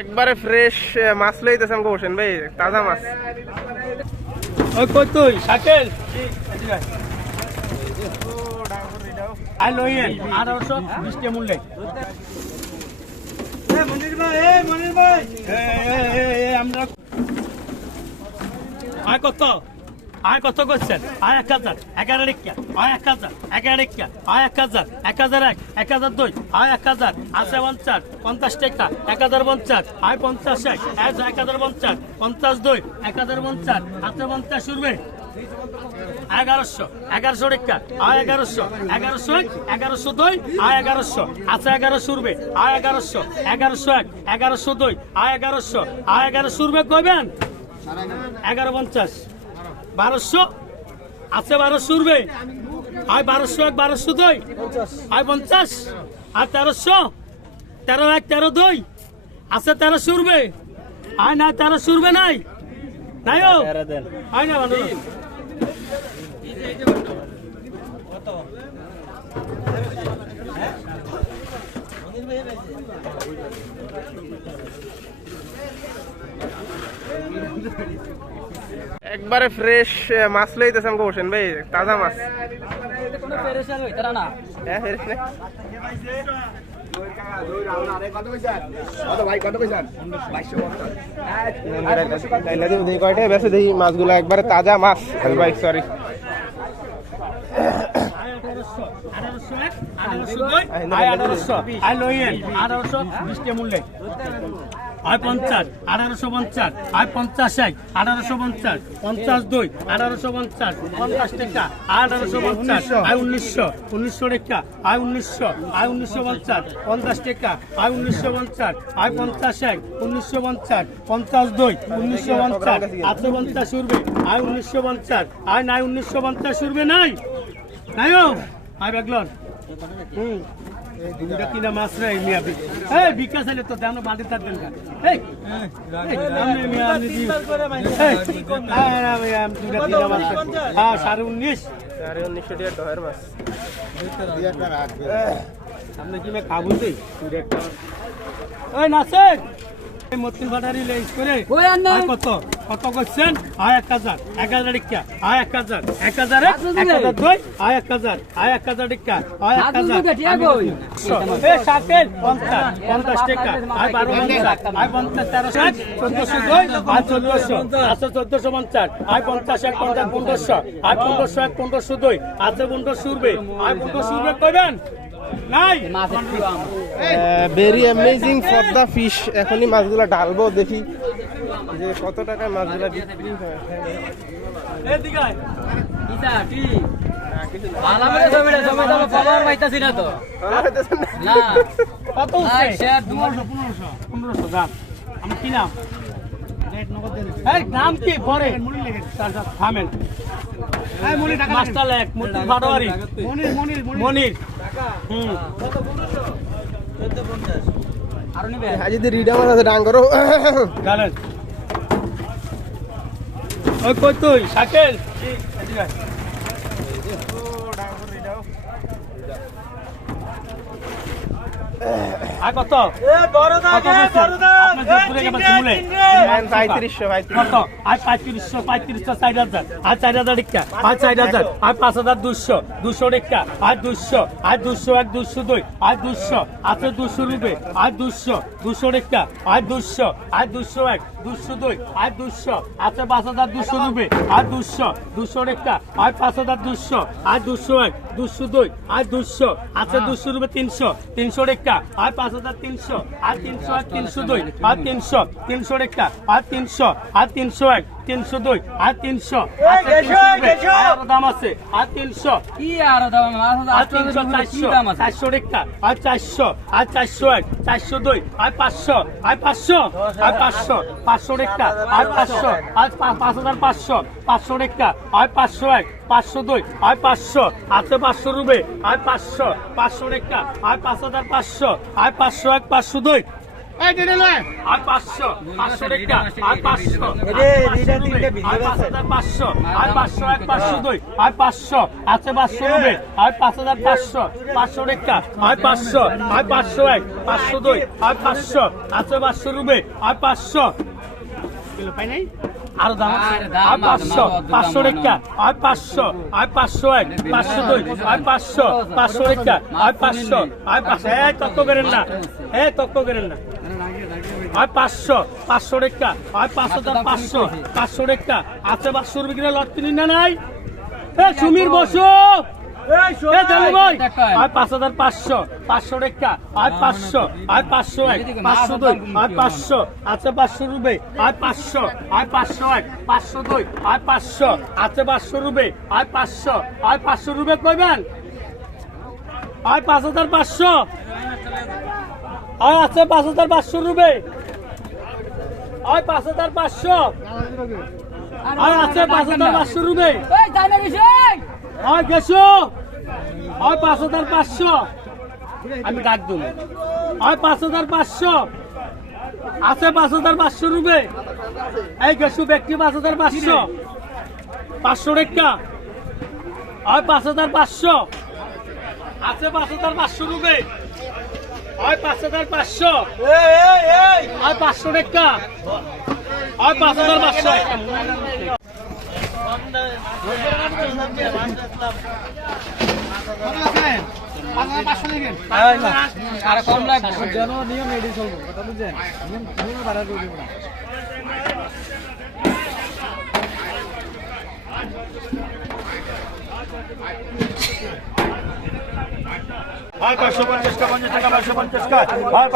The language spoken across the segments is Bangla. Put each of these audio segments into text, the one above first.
একবারে ফ্রেশ মাছ লইতেছেন বসেন ভাই তাজা মাছ। ওই কই শাকেল? মূল্যে। আমরা কত? আয় কত করছেন? আয় এক হাজার এগারো রেখা আয় এক হাজার এগারো রেখা আয় এক হাজার এক হাজার এক এক হাজার দুই, আয় এক হাজার, আছে পঞ্চাশ পঞ্চাশ টাকা, এক হাজার পঞ্চাশ, আয় পঞ্চাশ এক এক হাজার পঞ্চাশ পঞ্চাশ দুই, এক হাজার পঞ্চাশ, আছে পঞ্চাশ উঠবে এগারোশো এগারোশো রেখা আয় এগারোশো এগারোশো এগারোশো দুই, আয় এগারোশো, আছে এগারোশো উঠবে আয় এগারোশো এগারোশো এক, এগারোশো দুই, আয় এগারোশো আয় এগারোশো উঠবে কইবেন? এগারো পঞ্চাশ। বারোশো? আছে বারোশো উঠবে আয় বারোশো এক বারোশো দুই। আয় পঞ্চাশ। আর তেরোশো। তেরো এক তেরো দুই। আছে তেরোশো উঠবে আয় না তেরোশো উঠবে নাই। নাই ও আয় না ভালো একবারে ফ্রেশ মাছ লইতেছেন গোসেন ভাই তাজা মাছ। হ্যাঁ ফ্রেশ না। তাইলে দিব দেখি কয়টা বেশি দেখি মাছগুলো? একবারে তাজা মাছ। ভাই সরি আয় পঞ্চাশ আঠারোশো পঞ্চাশ। আয় পঞ্চাশ এক আঠারোশো পঞ্চাশ। পঞ্চাশ দুই আঠারোশো পঞ্চাশ। পঞ্চাশ টাকা আঠারোশো পঞ্চাশ। আয় উনিশশো উনিশশো টাকা। আয় উনিশশো আয় উনিশশো পঞ্চাশ। পঞ্চাশ টাকা আয় উনিশশো পঞ্চাশ। আয় পঞ্চাশ এক উনিশশো পঞ্চাশ। পঞ্চাশ দুই উনিশশো পঞ্চাশ। আটশো পঞ্চাশ উঠবে আয় উনিশশো পঞ্চাশ। আয় নাই উনিশশো পঞ্চাশ উঠবে নাই। নাই ও আয় বেগলন কিনা মাছ রে মিয়া এই বিকাশ আলে তো দাম এই এই, এই মাছ হ্যাঁ সাড়ে উনিশ সাড়ে উনিশশো টাকা ডহের মাছ আপনি কি মেয়ে খাব তুই দুইটা একটা ওই নাসের এই মতিন বাটারি লেস করে কত? কত করছেন? আয় এক হাজার। এক হাজার টিকা আয় এক হাজার। এক হাজার এক হাজার দুই। আয় এক হাজার। আয় এক হাজার টিকা আয় এক হাজার। এ সাকেল পঞ্চাশ। পঞ্চাশ টাকা। আয় বারো পঞ্চাশ। আয় পঞ্চাশ তেরোশো চোদ্দশো দুই। আয় চোদ্দশো। আছে চোদ্দশো পঞ্চাশ। আয় পঞ্চাশ এক পঞ্চাশ পনেরোশো। আয় পনেরোশো এক পনেরোশো দুই। আছে পনেরোশো উঠবে আয় পনেরোশো উঠবে কইবেন? নাই very amazing for the fish এখনই মাছগুলো ঢালবো দেখি যে কত টাকায় মাছগুলো বিক্রি হয়? কত পনেরোশো, পনেরোশো, পনেরোশো, দাম। নাম? কি? পরে। থামেন। মাস্টার লেখ মতিন পাটোয়ারি মনির হুম। যদি রিডা মাছ আছে ডাঙ্গরও গালেন ওই কই তুই? শাকেল? এদিকে আয়। আর কত। পঁয়ত্রিশশো আয় পঁয়ত্রিশশো পঁয়ত্রিশশো চার হাজার। চার হাজার টিকা চার হাজার। পাঁচ হাজার দুশো। দুশো টিকা দুশো। আয় দুশো এক দুশো দুই। আয় দুশো। আছে দুশো রুপে। আয় দুশো। দুশো টিকা দুশো। আয় দুশো এক দুশো দুই। আয় দুশো। আছে পাঁচ হাজার দুশো রুপে। আয় দুশো। দুশো টিকা পাঁচ হাজার দুশো। আয় দুশো এক দুশো দুই। আয় দুশো। আছে দুশো রুপে তিনশো। তিনশো টিকা আয় পাঁচ হাজার তিনশো, আর তিনশো এক তিনশো দুই, আর তিনশো তিনশো একটা, আর তিনশো আর তিনশো এক। তিনশো দুই আয় তিনশো। আছে তিনশো রুপে, আরও দাম আছে আর তিনশো। আর তিনশো চারশো চারশো টিকা আর চারশো আর চারশো এক চারশো দুই আর পাঁচশো আর পাঁচশো আর পাঁচশো পাঁচশো টিকা আর পাঁচশো আর পাঁচ হাজার পাঁচশো পাঁচশো টিকা আর পাঁচশো এক পাঁচশো দুই আর পাঁচশো আছে পাঁচশো রুবে আর পাঁচশো পাঁচশো টিকা আর পাঁচ হাজার পাঁচশো আর পাঁচশো এক পাঁচশো দুই আর পাঁচশো পাঁচশো টাকা আর পাঁচশো। আর পাঁচশো আর পাঁচশো এক পাঁচশো দুই আর পাঁচশো আছে পাঁচশো রুবে আর পাঁচ হাজার পাঁচশো পাঁচশো টাকা আর পাঁচশো আর পাঁচশো এক পাঁচশো দুই আর পাঁচশো আছে পাঁচশো রুবে আর পাঁচশো। আর দাম? আর পাঁচশো পাঁচশো টাকা আর পাঁচশো আর পাঁচশো এক পাঁচশো দুই আর পাঁচশো পাঁচশো টাকা আর পাঁচশো আর পাঁচশো। এই তত্ত্ব করেন না। এই তত্ত্ব করেন না। আর পাঁচশো পাঁচশো টাকা আর পাঁচ হাজার পাঁচশো পাঁচশো টাকা আছে পাঁচশো রুপি কিনা লট কিনি না নাই? এ সুমির বসো! পাঁচ হাজার পাঁচশো পাঁচশো টাকা আর পাঁচশো আর পাঁচশো এক পাঁচশো দুই আর পাঁচশো আছে পাঁচশো রুবে। আর পাঁচশো আর পাঁচশো এক পাঁচশো দুই আর পাঁচশো আছে পাঁচশো রুবে। আর পাঁচশো আর পাঁচশো রুবে কইবেন আর পাঁচ হাজার পাঁচশো। আর আছে পাঁচ হাজার পাঁচশো রুবে। আর পাঁচ হাজার পাঁচশো। আর আছে পাঁচ হাজার পাঁচশো রুবে আর গেছো। আর পাঁচ হাজার পাঁচশো। আমি ডাক দেব। আর পাঁচ হাজার পাঁচশো। আছে পাঁচ হাজার পাঁচশো রুবে এই গেছো ব্যক্তি পাঁচ হাজার পাঁচশো। পাঁচশো টাকা আর পাঁচ হাজার পাঁচশো। আছে পাঁচ হাজার পাঁচশো রুবে আর পাঁচ হাজার পাঁচশো। আর পাঁচশো টাকা। আর পাঁচ হাজার পাঁচশো। আর কম লাগবে। যেন নিয়ম এটি চলবো কথা বুঝছেন নিয়ম নিয়ম বাড়া করব না আর পঞ্চাশ পঞ্চাশ আর আর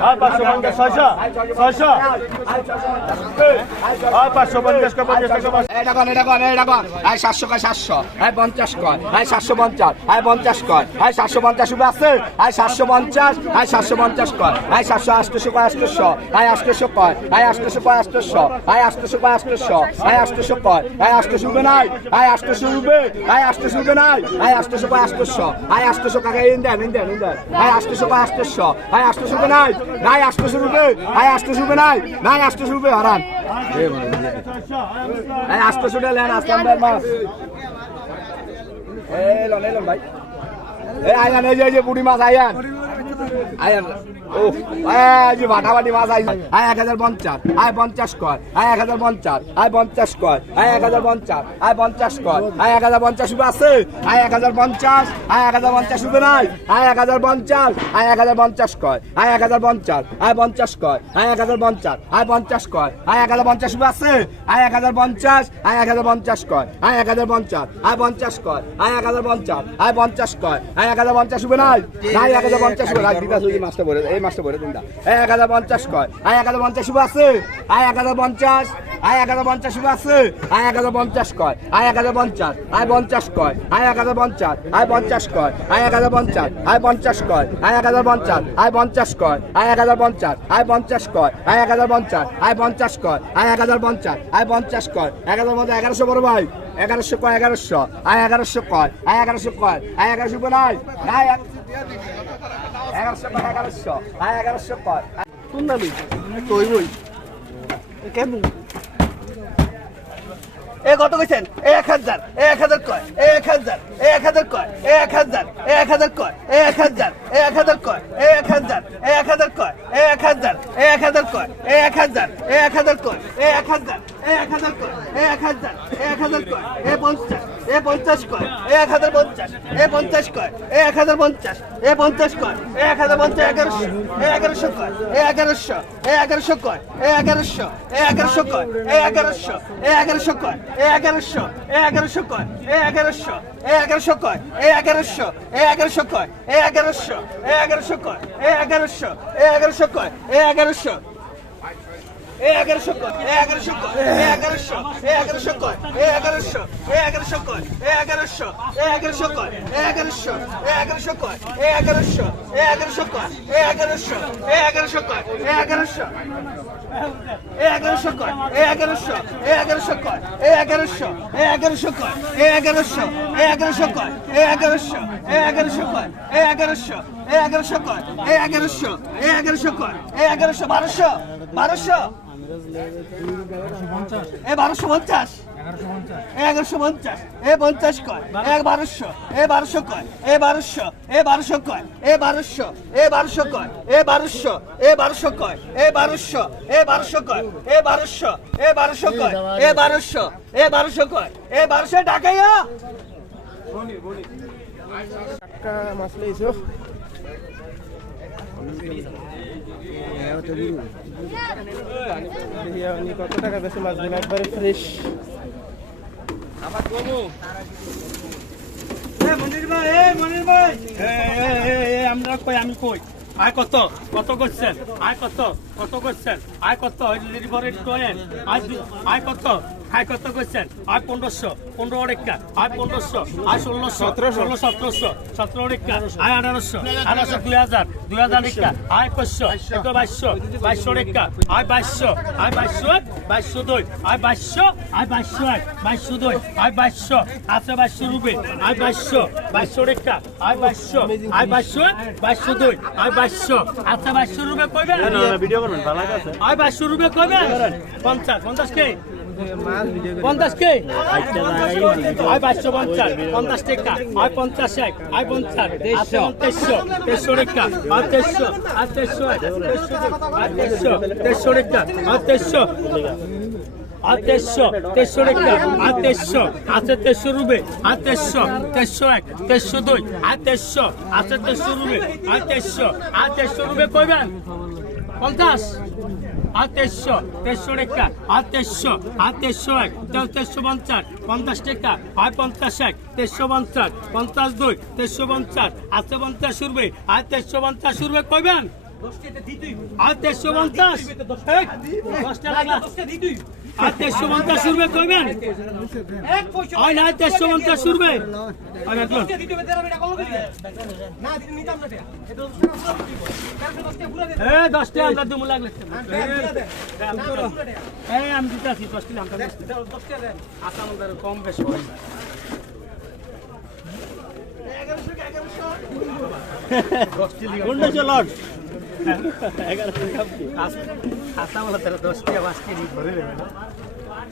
আর আর আর সাতশো কয় পঞ্চাশ কর আয় সাতশো পঞ্চাশ সাতশো পঞ্চাশ আয় সাতশো পঞ্চাশ সাতশো আটশোশো কয় আটশোশো আয় আটশোশো কর আয় আষ্টশো পায় আষ্টশো আয় আষ্টশো পায় আষ্টশো আয় আষ্টশো পায় আয় আষ্টশো রুবে নাই আয় আষ্টশো রুবে আয় আষ্টশো রুবে নাই আয় আষ্টশো পায় আষ্টশো আয় আষ্টশো কাকা ইন দেন ইন দেন ইন দেন আয় আষ্টশো পায় আষ্টশো আয় আষ্টশো রুবে নাই নাই আষ্টশো রুবে আয় আষ্টশো রুবে নাই নাই আষ্টশো রুবে হারান আয় আষ্টশো লেন আসলাম মাস এ লন এলন ভাই এ আয়ান এই যে বুড়ি মাছ আয়ান আয়ান ও এই যে ভাটাভাটি মাছ আই আয় এক হাজার পঞ্চাশ আয় পঞ্চাশ কর আয় এক হাজার পঞ্চাশ আয় পঞ্চাশ কর আয় এক হাজার পঞ্চাশ আয় পঞ্চাশ কর আয় এক হাজার পঞ্চাশ রুপে আছে আয় এক হাজার পঞ্চাশ আয় এক হাজার পঞ্চাশ রুপে নাই আয় এক হাজার পঞ্চাশ আয় এক হাজার পঞ্চাশ কর আয় এক হাজার পঞ্চাশ আয় পঞ্চাশ কর আয় এক হাজার পঞ্চাশ আয় পঞ্চাশ কর আয় এক হাজার পঞ্চাশ রুপে আছে আয় এক হাজার পঞ্চাশ আয় এক হাজার পঞ্চাশ কর আয় এক হাজার পঞ্চাশ আয় পঞ্চাশ কর আয় এক হাজার পঞ্চাশ আয় পঞ্চাশ কর আয় এক হাজার পঞ্চাশ রুপে নাই নাই এক হাজার পঞ্চাশ এই মাছটা ভরে এক হাজার পঞ্চাশ কর আয় এক হাজার পঞ্চাশ রুপে আছে আয় এক হাজার পঞ্চাশ আয় এক হাজার পঞ্চাশ রুপে আছে আয় এক হাজার পঞ্চাশ কর আয় এক হাজার পঞ্চাশ আয় পঞ্চাশ কর আয় এক হাজার পঞ্চাশ আয় পঞ্চাশ কর আয় এক হাজার পঞ্চাশ আয় পঞ্চাশ কর আয় এক হাজার পঞ্চাশ আয় পঞ্চাশ কর আয় এক হাজার পঞ্চাশ আয় পঞ্চাশ কর আয় এক হাজার পঞ্চাশ আয় পঞ্চাশ কর আয় এক হাজার পঞ্চাশ আয় পঞ্চাশ কর এক হাজার পঞ্চাশ এগারোশো বড় ভাই এগারোশো কয় এগারোশো আয় এগারোশো কর আয় এগারোশো কর আয় এগারোশো নাই নাই এগারোশো কর এগারোশো আয় এগারোশো কর কোন দামি কই বই কেন এ কত কইছেন এক হাজার এক হাজার কয় এক হাজার এক হাজার কয় এক হাজার এক হাজার কয় এক হাজার এক হাজার কয় এক হাজার এক হাজার কয় এক হাজার এক হাজার কয় এক হাজার এক হাজার কয় এক হাজার এক হাজার কয় এক হাজার এক হাজার কয় এ পঞ্চাশ এ পঞ্চাশ কয় এক হাজার পঞ্চাশ এ পঞ্চাশ কয় এক হাজার পঞ্চাশ এ পঞ্চাশ কয় এক হাজার পঞ্চাশ এগারোশো এ এগারোশো কয় এ এগারোশো এ এগারোশো কয় এ এগারোশো এ এগারোশো কয় এ এগারোশো এ এগারোশো কয় এ এগারোশো এ এগারোশো কয় এ এগারোশো এ এগারোশো কয় এ এগারোশো এ এগারোশো কয় এ এগারোশো এ এগারোশো কয় এ এগারোশো এ এগারোশো কয় এ এগারোশো এ এগারোশো কয় এ এগারোশো কয় এ এগারোশো এ এগারোশো কয় এ এগারোশো এ এগারোশো কয় এ এগারোশো এ এগারোশো কয় এ এগারোশো এ এগারোশো কয় এ এগারোশো এ এগারোশো কয় এ এগারোশো এ এগারোশো কয় এ এগারোশো এ এগারোশো কয় এ এগারোশো এ এগারোশো কয় এ এগারোশো এ এগারোশো কয় এ এগারোশো এ এগারোশো কয় এ এগারোশো এ এগারোশো কয় এ এগারোশো এ এগারোশো কয় এ এগারোশো এ এগারোশো কয় বারোশো এ বারোশো পঞ্চাশ। এগারোশো পঞ্চাশ। এ পঞ্চাশ কয়। এ বারোশো। এ বারোশো কয়। এ বারোশো। এ বারোশো কয়। এ বারোশো। এ বারোশো কয়। এ বারোশো। এ বারোশো কয়। এ বারোশো। এ বারোশো কয়। এ বারোশো। এ বারোশো কয়। এ বারোশো। এ বারোশো কয়। এ বারোশো ডাকাইয়া মাছ আপনি কত টাকা বেশি মাছগুলো একবারে ফ্রেশ আমরা আয় কত কত করছেন আয় কত কত করছেন আয় কত আয় কত আয় কত করছেন? আয় পনেরোশো। পনেরো রেখা আয় পনেরোশো। আয় ষোলোশো। ষোলো সতেরোশো। সতেরো রেখা আয় আঠারোশো। আঠারোশো দুই হাজার। দুই হাজার রেখা আয় একুশশো একশো বাইশশো। বাইশশো রেখা আয় বাইশশো। আয় বাইশশো বাইশশো দুই। আয় বাইশশো। আয় বাইশশো এক বাইশশো দুই। আয় বাইশশো। আছে বাইশশো রুপে। আয় বাইশশো। বাইশশো রেখা আয় বাইশশো। আয় বাইশশো বাইশশো দুই। আয় বাইশশো। আছে বাইশশো রুপে কইবেন? আয় বাইশশো রুপে কইবেন? পঞ্চাশ পঞ্চাশ কে? পঞ্চাশ কে? আয় বাইশশো পঞ্চাশ পঞ্চাশ টাকা। আয় পঞ্চাশ এক আয় পঞ্চাশ। তেইশশো তেইশশো রেখা আর তেইশশো আর তেইশশো আর তেইশশো তেইশশো রেখা আর তেইশশো আর তেইশশো তেইশশো রেখা আর তেইশশো আছে তেইশশো রুবে আর তেইশশো তেইশশো এক তেইশশো দুই আর তেইশশো আছে তেইশশো রুবে আর তেইশশো আর তেইশশো রুবে কইবেন? পঞ্চাশ। আর তেইশশো তেইশশো রেখা আর তেইশশো আর এক তেইশ- তেইশশো পঞ্চাশ পঞ্চাশ টাকা আর পঞ্চাশ এক তেইশশো পঞ্চাশ পঞ্চাশ দুই তেইশশো পঞ্চাশ আটশো পঞ্চাশ উঠবে আর তেইশশো পঞ্চাশ উঠবে কইবেন আর তেইশশো পঞ্চাশ এই, দশটা লাগলা। আর তেইশশো পঞ্চাশ উঠবে কইবেন? আর না তেইশশো পঞ্চাশ। এ দশটা আমরা দুমু লাগলে আমি দিতে আছি দশটা। কম বেশ হয়। কোনটা চলন আসাম দশটা বাসকে ধরে নেবে না